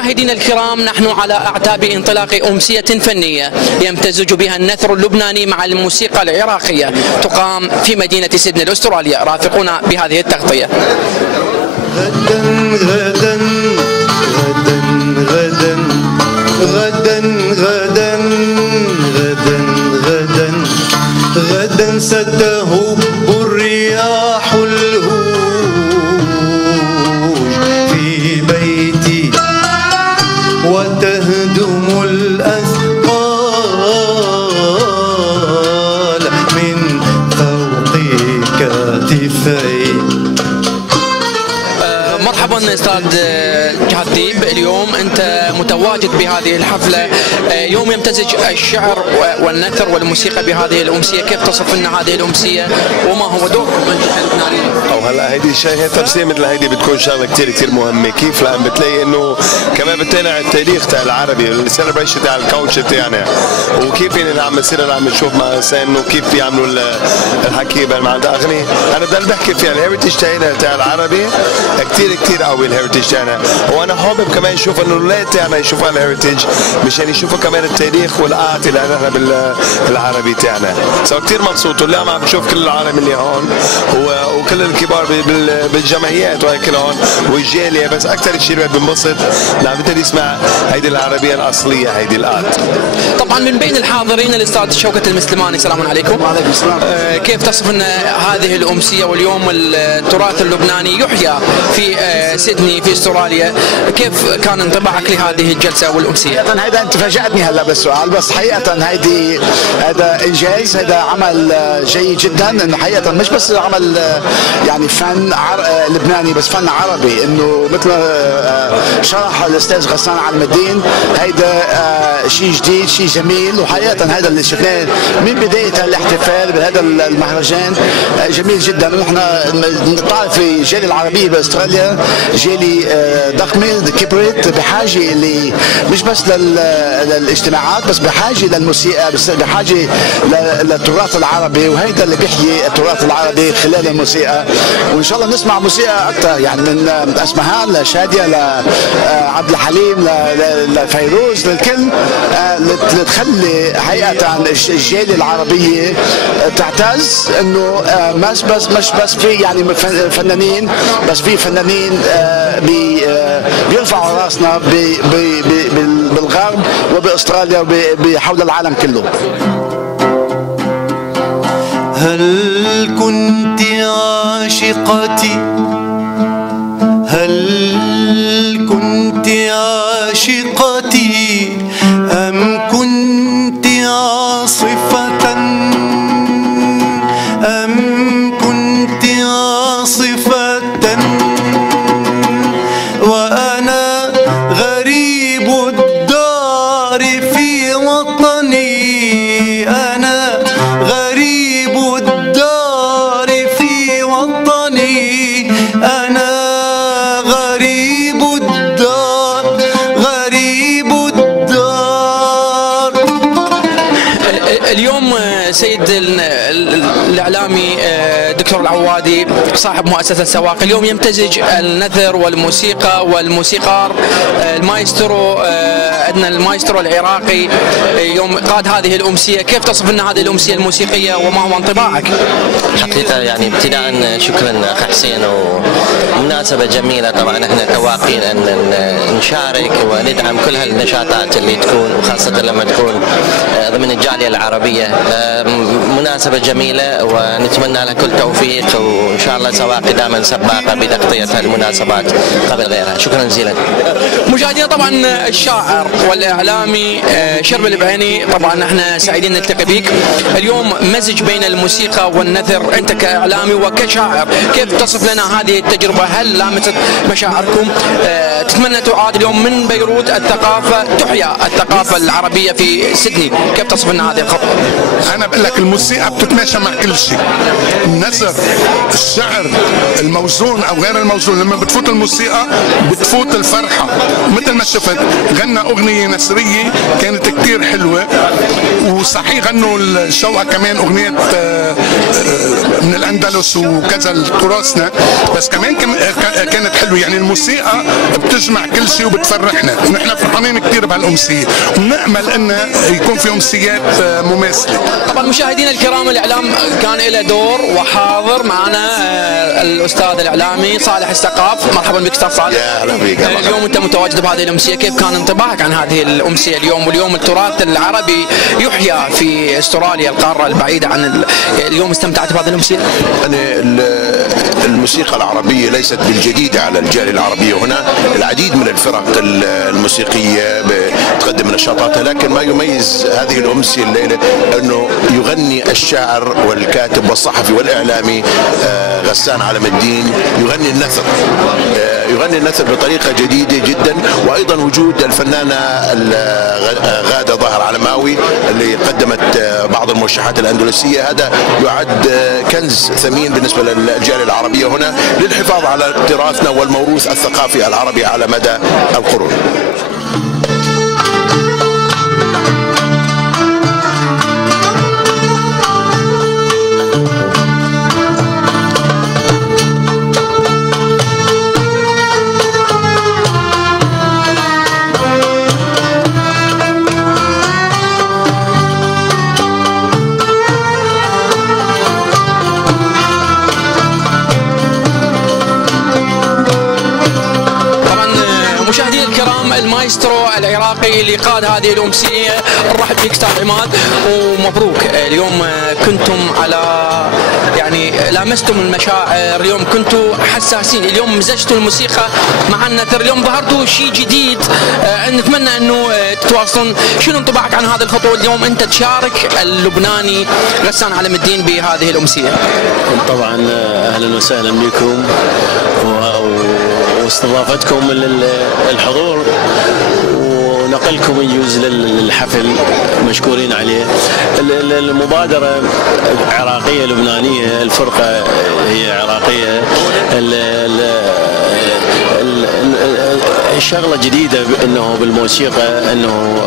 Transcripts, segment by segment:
مشاهدينا الكرام، نحن على أعتاب انطلاق أمسية فنية يمتزج بها النثر اللبناني مع الموسيقى العراقية تقام في مدينة سيدني الأسترالية. رافقونا بهذه التغطية. غدا غدا غدا غدا غدا غدا غدا غدا ستهب الرياح الهوج في بيتي وتهدم الأثقال من فوق كتفي. مرحبا استاذ جهاد ديب، اليوم انت متواجد بهذه الحفله، يوم يمتزج الشعر والنثر والموسيقى بهذه الامسيه، كيف تصف لنا هذه الامسيه وما هو دوركم اللبنانيين؟ او هلا هيدي تمثيل مثل هيدي بتكون شغله كثير مهمه، كيف؟ لان بتلاقي انه كمان بتطلع التاريخ تاع العربي، السيلبريشن تاع الكونش تاعنا، وكيف يعني عم نصير عم نشوف مثلا انه كيف بيعملوا الحكي مع الاغنيه. انا بضل بحكي فيها الهيرتج تاعنا تاع العربي كثير قوي الهيرتج تاعنا، وانا حابب كمان اشوف انه الاولاد تاعنا يشوفوا الهيرتج مشان يشوفوا كمان التاريخ والآرت اللي نحن بالعربي تاعنا. سو كثير مبسوط، واليوم عم بشوف كل العالم اللي هون وكل الكبار بالجمعيات وهيك هون والجاليه، بس اكثر شيء الواحد بنبسط لما بده يسمع هيدي العربيه الاصليه، هيدي الآرت. طبعا من بين الحاضرين الاستاذ شوكت المسلماني، السلام عليكم. وعليكم السلام. كيف تصف لنا هذه الامسيه واليوم التراث اللبناني يحيى في سيدني في استراليا، كيف كان انطباعك لهذه الجلسه والامسيه؟ هيدا انت فاجأتني هلا بالسؤال، بس حقيقه هذا انجاز، هذا عمل جيد جدا، انه حقيقه مش بس عمل يعني فن لبناني، بس فن عربي، انه مثل ما شرح الاستاذ غسان علم الدين، هيدا شيء جديد، شيء جميل، وحقيقه هذا اللي شفناه من بدايه الاحتفال بهذا المهرجان جميل جدا. ونحن بتعرف الجاليه العربيه باستراليا جاليه ضخمه كبرت، بحاجه مش بس للاجتماعات، بس بحاجه للموسيقى، بس بحاجه للتراث العربي، وهيدا اللي بيحيي التراث العربي خلال الموسيقى. وان شاء الله نسمع موسيقى اكثر، يعني من اسمهان لشاديه لعبد الحليم لفيروز، للكل، لتخلي حقيقه الجاليه العربيه تعتز انه مش بس في يعني فنانين، بس في فنانين بيرفعوا راسنا بالغرب وباستراليا وحول العالم كله. هل كنت عاشقتي؟ هل كنت عاشقتي أم كنت عاصفة؟ أم كنت عاصفة وأنا غريب الدار في وطني؟ أنا غريب الدار في وطني، أنا غريب الدار، غريب الدار. اليوم سيد الإعلامي دكتور العوادي صاحب مؤسسة سواق، اليوم يمتزج النثر والموسيقى والموسيقار المايسترو، عندنا المايسترو العراقي يوم قاد هذه الأمسية، كيف تصف لنا هذه الأمسية الموسيقية وما هو انطباعك؟ حقيقة يعني ابتداء شكرا أخ حسين، ومناسبة جميلة طبعا احنا تواقين أن نشارك وندعم كل هالنشاطات اللي تكون، وخاصة لما تكون ضمن الجالية العربية. مناسبة جميلة ونتمنى لها كل توفيق، وإن شاء الله سواقي دائما سباقة بتغطية هالمناسبات قبل غيرها. شكرا جزيلا. مشاهدينا طبعا الشاعر والإعلامي شربل البعيني، طبعا احنا سعيدين نلتقي بك اليوم، مزج بين الموسيقى والنثر، انت كإعلامي وكشاعر كيف تصف لنا هذه التجربة؟ هل لامست مشاعركم؟ تتمنى تعاد اليوم من بيروت الثقافة، تحيا الثقافة العربية في سيدني، كيف تصف لنا هذه الخطوة؟ انا بقول لك الموسيقى بتتماشى مع كل شيء، النثر، الشعر، الموزون او غير الموزون، لما بتفوت الموسيقى بتفوت الفرحة. مثل ما شفت غنى اغنية نثرية كانت كتير حلوة، وصحيح غنوا الشوقة كمان اغنية من الاندلس وكذا تراثنا، بس كمان كانت حلوة. حلو، يعني الموسيقى بتجمع كل شيء وبتفرحنا، ونحن فرحانين كثير بهالامسيه، ونامل انه يكون في امسيات مماثله. طبعا مشاهدينا الكرام، الاعلام كان له دور وحاضر معنا الاستاذ الاعلامي صالح السقاف. مرحبا بك استاذ صالح. يا هلا بك. اليوم انت متواجد بهذه الامسيه، كيف كان انطباعك عن هذه الامسيه اليوم؟ واليوم التراث العربي يحيا في استراليا القاره البعيده عن اليوم، استمتعت بهذه الامسيه؟ الموسيقى العربية ليست بالجديدة على الجالية العربية هنا، العديد من الفرق الموسيقية تقدم نشاطاتها، لكن ما يميز هذه الأمسية الليلة أنه يغني الشاعر والكاتب والصحفي والإعلامي غسان علم الدين، يغني النثر بطريقة جديدة جدا، وأيضا وجود الفنانة غادة ظاهر علماوي اللي قدمت بعض الموشحات الأندلسية. هذا يعد كنز ثمين بالنسبة للجالية العربية هنا للحفاظ على تراثنا والموروث الثقافي العربي على مدى القرون. المايسترو العراقي اللي قاد هذه الأمسية، نرحب بك استاذ عماد ومبروك. اليوم كنتم على يعني لامستم المشاعر، اليوم كنتوا حساسين، اليوم مزجتوا الموسيقى مع النثر، اليوم ظهرتوا شيء جديد. نتمنى انه تتواصلون. شنو انطباعك عن هذه الخطوه اليوم انت تشارك اللبناني غسان علم الدين بهذه الأمسية؟ طبعا اهلا وسهلا بكم واستضافتكم للحضور ونقلكم يجوز للحفل، مشكورين عليه. المبادرة عراقية لبنانية، الفرقة هي عراقية، شغلة جديدة انه بالموسيقى انه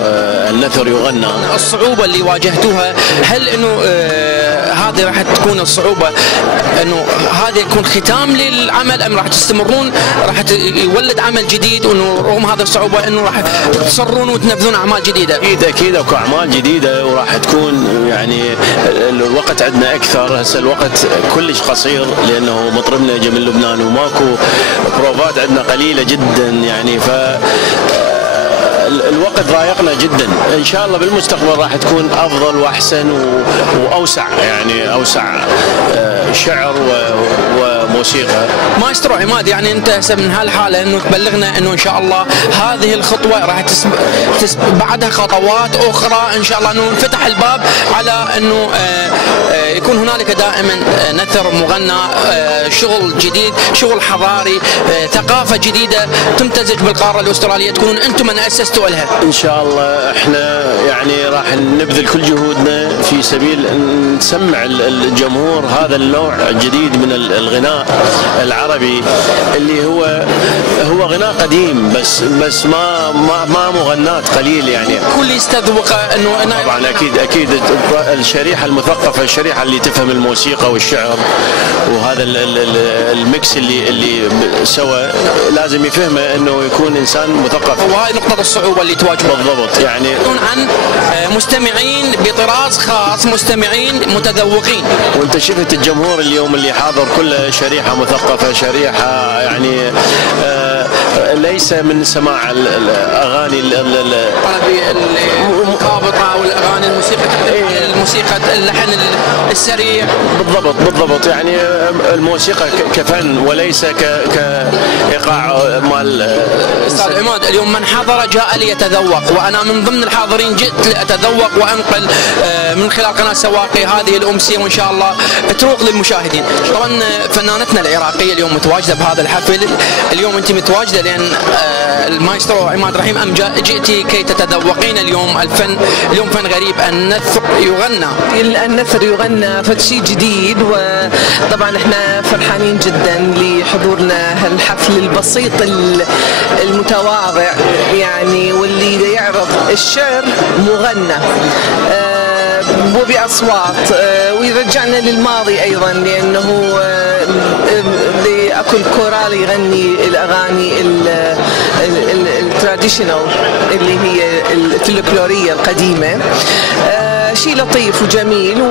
النثر يغنى. الصعوبة اللي واجهتوها، هل انه هذه راح تكون الصعوبة انه هذا يكون ختام للعمل ام راح تستمرون، راح يولد عمل جديد، وانه رغم هذه الصعوبة انه راح تصرون وتنفذون اعمال جديدة؟ اكيد اكو اعمال جديدة وراح تكون يعني الوقت عندنا اكثر. هسه الوقت كلش قصير لانه مطربنا جاي من لبنان وماكو بروفات، عندنا قليلة جدا يعني، ف الوقت ضايقنا جدا. ان شاء الله بالمستقبل راح تكون افضل واحسن واوسع، يعني اوسع شعر وموسيقى. مايسترو عماد، يعني انت هسه من هالحاله انه تبلغنا انه ان شاء الله هذه الخطوه راح بعدها خطوات اخرى ان شاء الله، انه انفتح الباب على انه يكون هنالك دائما نثر مغنى، شغل جديد، شغل حضاري، ثقافه جديده تمتزج بالقاره الاستراليه، تكونون انتم من اسستوا لها. ان شاء الله احنا يعني راح نبذل كل جهودنا في سبيل ان نسمع الجمهور هذا النوع الجديد من الغناء العربي اللي هو غناء قديم، بس ما مغنات قليل يعني. كل يستذوقه انه طبعا اكيد الشريحه المثقفه، الشريحه اللي تفهم الموسيقى والشعر وهذا الميكس اللي سوى لازم يفهمه انه يكون انسان مثقف، وهاي نقطه الصعوبه اللي تواجهها بالضبط. يعني يكون عن مستمعين بطراز خاص، مستمعين متذوقين. وانت شفت الجمهور اليوم اللي حاضر كله شريحه مثقفه، شريحه يعني ليس من سماع الاغاني المرابطه والاغاني الموسيقى اللحن السريع. بالضبط يعني الموسيقى كفن وليس كايقاع مال. استاذ عماد، اليوم من حضر جاء ليتذوق، وانا من ضمن الحاضرين جئت لاتذوق وانقل من خلال قناه سواقي هذه الامسيه، وان شاء الله تروق للمشاهدين. طبعا فنانتنا العراقيه اليوم متواجده بهذا الحفل، اليوم انت متواجده لان المايسترو عماد رحيم ام جئتي كي تتذوقين اليوم الفن، اليوم فن غريب، النثر يغنى. النثر يغنى فشي جديد، وطبعا احنا فرحانين جدا لحضورنا هالحفل البسيط المتواضع يعني، واللي يعرض الشعر مغنى. وبأصوات ويرجعنا للماضي أيضا، لأنه أكو الكورال يغني الأغاني التراديشنال اللي هي الفلكلورية القديمة. شيء لطيف وجميل،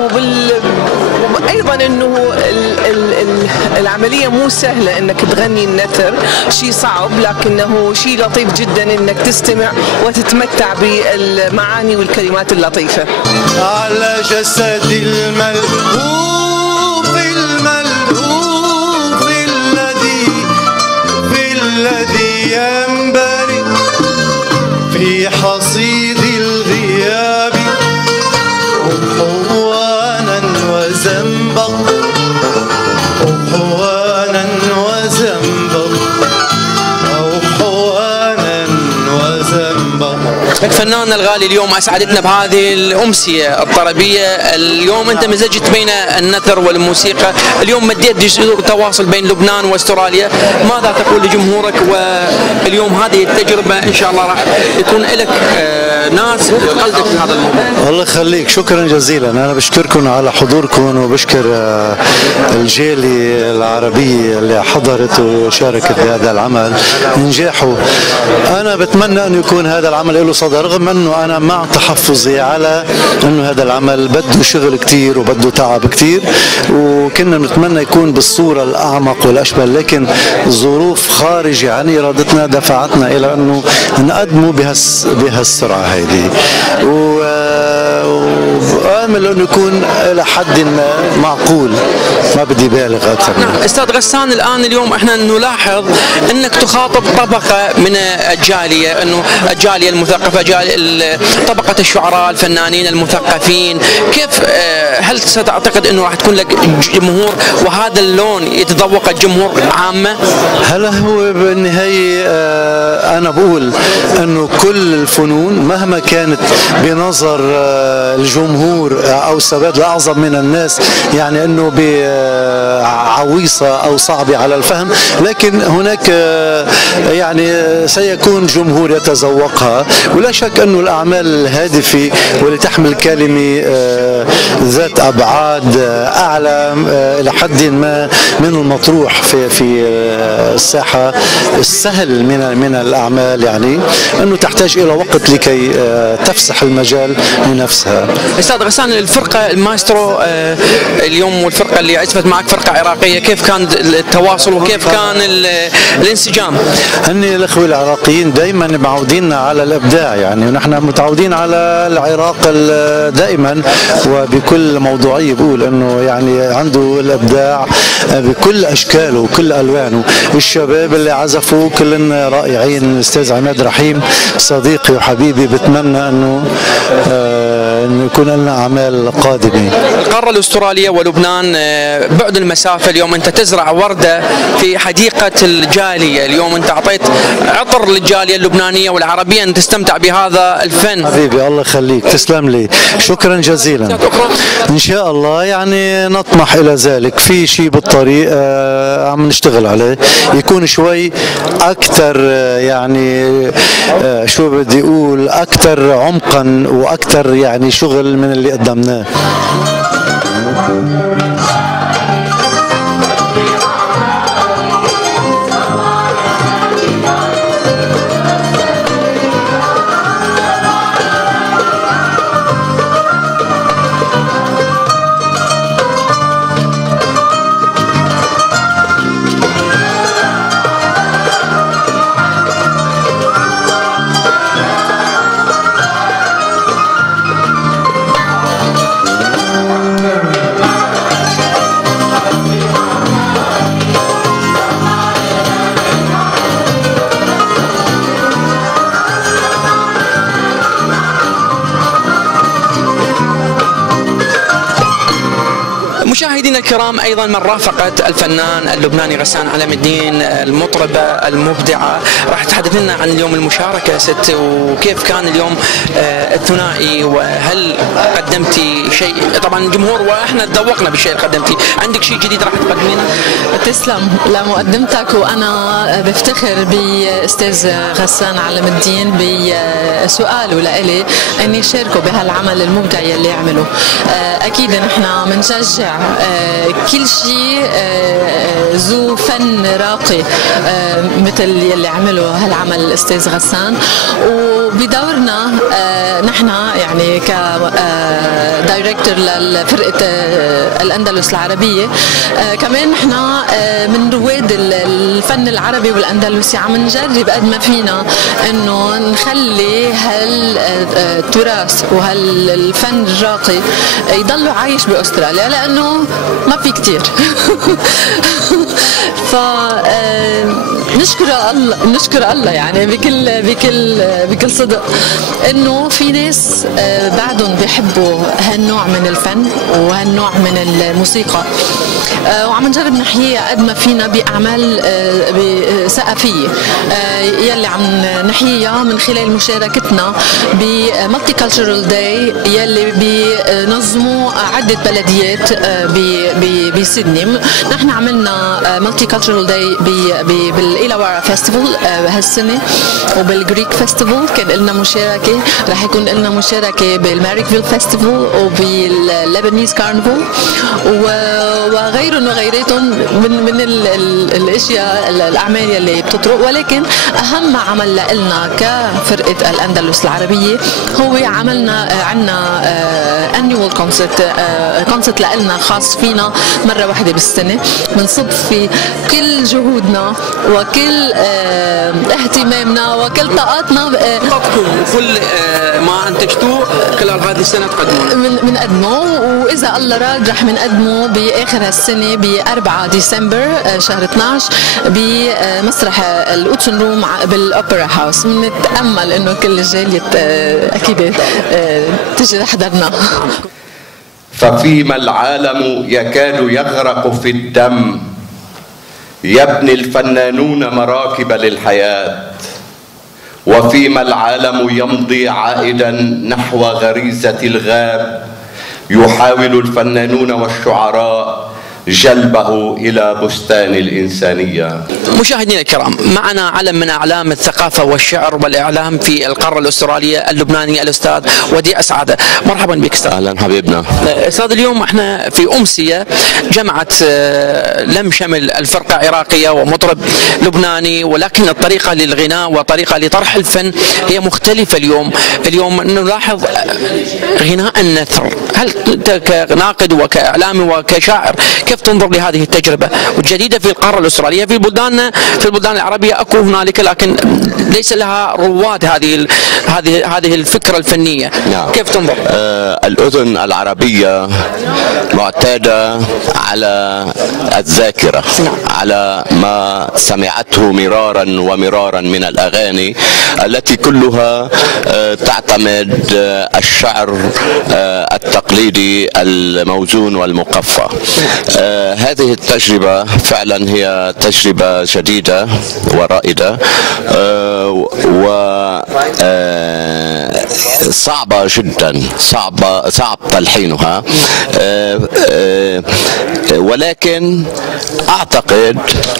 وأيضا أنه العملية مو سهلة أنك تغني النثر، شيء صعب لكنه شيء لطيف جدا أنك تستمع وتتمتع بالمعاني والكلمات اللطيفة. على جسد الملهوف الذي ينبري في حصيد الغياب أخوانا وزنبق أخوانا وزنبق أخوانا وزنبق. فناننا الغالي اليوم اسعدتنا بهذه الامسيه الطربيه. اليوم انت مزجت بين النثر والموسيقى، اليوم مديت جسور تواصل بين لبنان واستراليا، ماذا تقول لجمهورك؟ واليوم هذه التجربه ان شاء الله راح يكون لك ناس يقلدك في هذا الموضوع. الله يخليك، شكرا جزيلا. انا بشكركم على حضوركم وبشكر الجاليه العربيه اللي حضرت وشاركت بهذا العمل نجاحه. انا بتمنى انه يكون هذا العمل له صدى، رغم انه انا مع تحفظي على انه هذا العمل بده شغل كثير وبده تعب كثير، وكنا نتمنى يكون بالصوره الاعمق والاشمل، لكن ظروف خارجه عن ارادتنا دفعتنا الى انه نقدمه بهالسرعه هيدي، وآمل انه يكون الى حد معقول، ما بدي بالغ اكثر. نعم استاذ غسان، الان اليوم احنا نلاحظ انك تخاطب طبقه من الجاليه، انه الجاليه المثقفه، طبقه الشعراء الفنانين المثقفين، كيف هل ستعتقد انه راح تكون لك جمهور وهذا اللون يتذوق الجمهور عامه؟ هلا هو بالنهايه انا بقول انه كل الفنون مهما كانت بنظر الجمهور او السواد الاعظم من الناس يعني انه بعويصه او صعبه على الفهم، لكن هناك يعني سيكون جمهور يتذوقها، ولا شك انه الاعمال الهادفه واللي تحمل كلمه ذات ابعاد اعلى الى حد ما من المطروح في الساحه السهل من الاعمال، يعني انه تحتاج الى وقت لكي تفسح المجال لنفسها. استاذ غسان، الفرقه المايسترو اليوم والفرقه اللي عزفت معك فرقه عراقيه، كيف كان التواصل وكيف كان الانسجام؟ هن الاخوه العراقيين دائما معوديننا على الابداع، يعني ونحن متعودين على العراق دائما وبكل موضوعيه، بقول انه يعني عنده الابداع بكل اشكاله وكل الوانه. الشباب اللي عزفوا كلنا رائعين، الاستاذ عماد رحيم صديقي وحبيبي، بتمنى انه يكون لنا اعمال قادمه. القاره الاستراليه ولبنان بعد المسافه، اليوم انت تزرع ورده في حديقه الجاليه، اليوم انت اعطيت عطر للجاليه اللبنانيه والعربيه ان تستمتع بهذا الفن. حبيبي الله يخليك، تسلم لي، شكرا جزيلا. ان شاء الله يعني نطمح الى ذلك، في شيء بالطريق عم نشتغل عليه يكون شوي اكثر، يعني شو بدي اقول، اكثر عمقا واكثر يعني شغل من اللي قدمناه. مشاهدينا الكرام، ايضا من رافقت الفنان اللبناني غسان علم الدين المطربه المبدعه، راح تحدث لنا عن اليوم المشاركه ست، وكيف كان اليوم الثنائي، وهل قدمتي شيء؟ طبعا الجمهور واحنا تذوقنا بالشيء اللي قدمتي، عندك شيء جديد راح تقدمينه؟ تسلم لمقدمتك، وانا بفتخر باستاذ غسان علم الدين بسؤاله لإلي اني شاركه بهالعمل المبدع يلي عمله. اكيد نحن بنشجع كل شيء ذو فن راقي مثل يلي عمله هالعمل الاستاذ غسان، وبدورنا نحن يعني كدايركتور لفرقه الاندلس العربيه كمان نحن من رواد الفن العربي والاندلسي عم نجرب قد ما فينا انه نخلي هالتراث وهالفن الراقي يضلوا عايش باستراليا، لانه ما في كتير. ف نشكر الله يعني بكل صدق انه في ناس بعدهم بيحبوا هالنوع من الفن وهالنوع من الموسيقى، وعم نجرب نحييها قد ما فينا باعمال ثقافيه يلي عم نحييها من خلال مشاركتنا بمالتي كالتشرال داي يلي بينظموا عده بلديات بسيدني. نحن عملنا مالتي كالتشرال داي بالايلاوارا فيستيفال هالسنه، وبالجريك فيستيفال كان لنا مشاركه، رح يكون لنا مشاركه بالماريكفيل فيستيفال وباللبنيز كارنفال وغيرهم وغيراتهم من الاشياء الاعمال يلي بتطرق. ولكن اهم عمل لنا كفرقه الاندلس العربيه هو عملنا عندنا انيوال كونسرت لنا خاص فينا مره واحده بالسنه، بنصب في كل جهودنا وكل اهتمامنا وكل طاقاتنا كل ما انتجتوه خلال هذه السنه تقدمونه بنقدمه، واذا الله راد رح بنقدمه باخر هالسنه ب 4 ديسمبر شهر 12 بمسرح الاوتشن روم بالاوبرا هاوس. بنتامل انه كل الجاليه اكيد تجي تحضرنا. ففيما العالم يكاد يغرق في الدم يبني الفنانون مراكب للحياة، وفيما العالم يمضي عائدا نحو غريزة الغاب يحاول الفنانون والشعراء جلبه إلى بستان الإنسانية. مشاهدينا الكرام، معنا علم من أعلام الثقافة والشعر والإعلام في القارة الأسترالية اللبناني الأستاذ وديع سعادة. مرحبا بك أستاذ. أهلا حبيبنا. أستاذ، اليوم احنا في أمسية جمعت لم شمل الفرقة عراقية ومطرب لبناني، ولكن الطريقة للغناء وطريقة لطرح الفن هي مختلفة. اليوم نلاحظ غناء النثر. هل كناقد وكإعلامي وكشاعر كيف تنظر لهذه التجربة الجديدة في القارة الأسترالية؟ في البلدان العربية أكو هنالك، لكن ليس لها رواد هذه الفكرة الفنية. نعم. كيف تنظر؟ الأذن العربية معتادة على الذاكرة، على ما سمعته مرارا ومرارا من الأغاني التي كلها تعتمد الشعر التقليدي الموزون والمقفى. هذه التجربة فعلا هي تجربة جديدة ورائدة وصعبة جدا، صعب تلحينها، ولكن أعتقد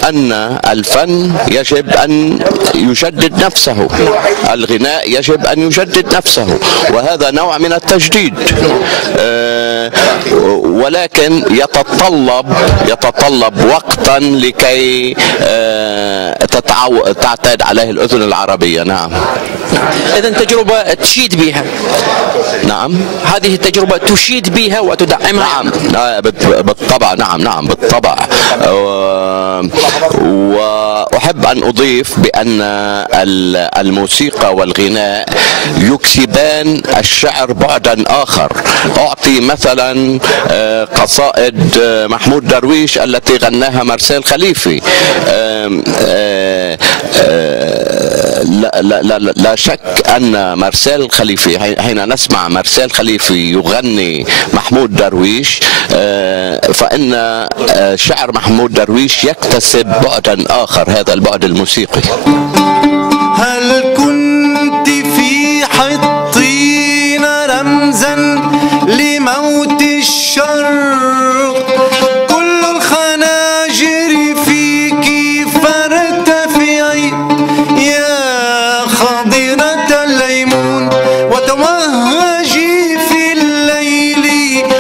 أن الفن يجب أن يجدد نفسه، الغناء يجب أن يجدد نفسه، وهذا نوع من التجديد، ولكن يتطلب وقتا لكي تعتاد عليه الأذن العربية. نعم. إذا تجربة تشيد بها. نعم. هذه التجربة تشيد بها وتدعمها. نعم بالطبع. نعم بالطبع. وأحب أن أضيف بأن الموسيقى والغناء يكسبان الشعر بعدا آخر. أعطي مثلا قصائد محمود درويش التي غناها مرسال خليفي، لا شك أن مارسيل خليفي حين نسمع مارسيل خليفي يغني محمود درويش فإن شعر محمود درويش يكتسب بعدا آخر، هذا البعد الموسيقي. هل كنت في حطين رمزا لموت الشرق، كل الخناجر فيك فارتفعي يا خضرة الليمون، وتوهجي في الليل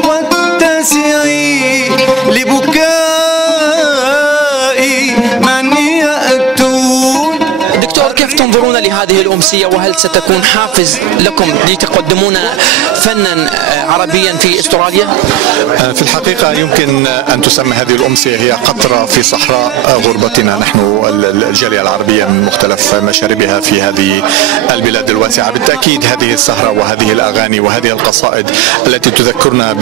واتسعي لبكاء من يأتون. دكتور، كيف تنظرون لهذه الأمسية، وهل ستكون حافز لكم لتقدمون فنا عربيا في استراليا؟ في الحقيقة يمكن أن تسمى هذه الأمسية هي قطرة في صحراء غربتنا نحن الجالية العربية من مختلف مشاربها في هذه البلاد الواسعة. بالتأكيد هذه السهرة وهذه الأغاني وهذه القصائد التي تذكرنا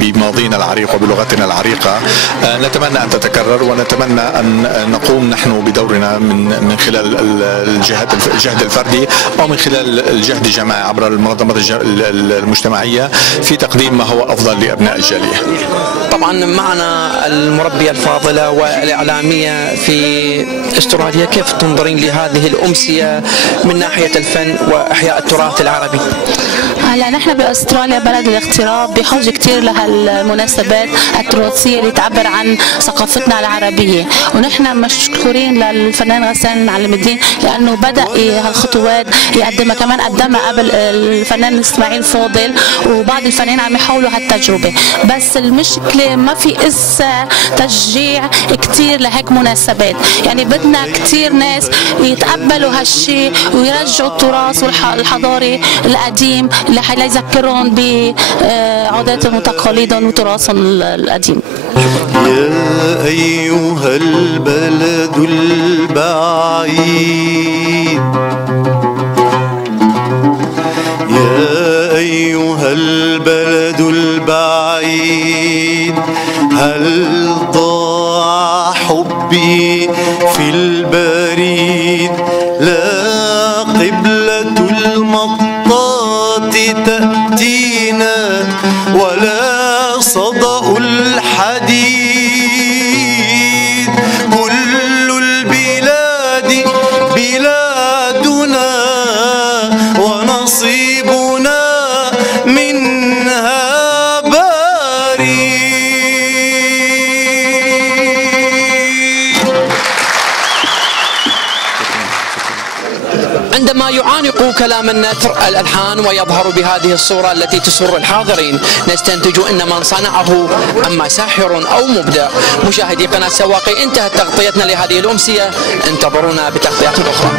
بماضينا العريق وبلغتنا العريقة نتمنى أن تتكرر، ونتمنى أن نقوم نحن بدورنا من خلال الجهد الفردي أو من خلال الجهد الجماعي عبر المنظمات المجتمعية في تقديم ما هو أفضل لأبناء الجالية. طبعا معنا المربية الفاضلة والإعلامية في استراليا، كيف تنظرين لهذه الأمسية من ناحية الفن وإحياء التراث العربي؟ هلا نحن باستراليا بلد الاغتراب، بحاجه كثير لهالمناسبات التراثيه اللي تعبر عن ثقافتنا العربيه، ونحن مشكورين للفنان غسان معلم الدين لانه بدا هالخطوات يقدمها، كمان قدمها قبل الفنان اسماعيل فاضل وبعض الفنانين عم يحاولوا هالتجربه، بس المشكله ما في اسا تشجيع كثير لهيك مناسبات، يعني بدنا كثير ناس يتقبلوا هالشيء ويرجعوا التراث والحضاري القديم اللي حيذكرهم بعاداتهم وتقاليدهم وتراثهم القديم. يا أيها البلد البعيد، يا أيها البلد البعيد، هل ضاع حبي في البريد؟ لا قبلة المطاط تأتينا ولا صدأ الحديد، كل البلاد بلادنا ونصيبنا منها بريد. عندما يعانق كلام النثر الألحان ويظهر بهذه الصورة التي تسر الحاضرين، نستنتج أن من صنعه أما ساحر أو مبدع. مشاهدي قناة سواقي، انتهت تغطيتنا لهذه الأمسية، انتظرونا بتغطيات أخرى.